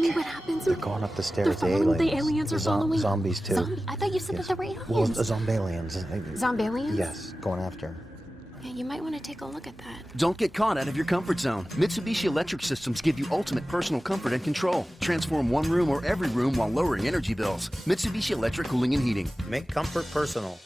me what happens. They're going up the stairs. They're following, the aliens are following. Zombies, too. I thought you said that there were aliens. Well, zombalians. Zombalians? Yes, going after. Yeah, you might want to take a look at that. Don't get caught out of your comfort zone. Mitsubishi Electric systems give you ultimate personal comfort and control. Transform one room or every room while lowering energy bills. Mitsubishi Electric Cooling and Heating. Make comfort personal.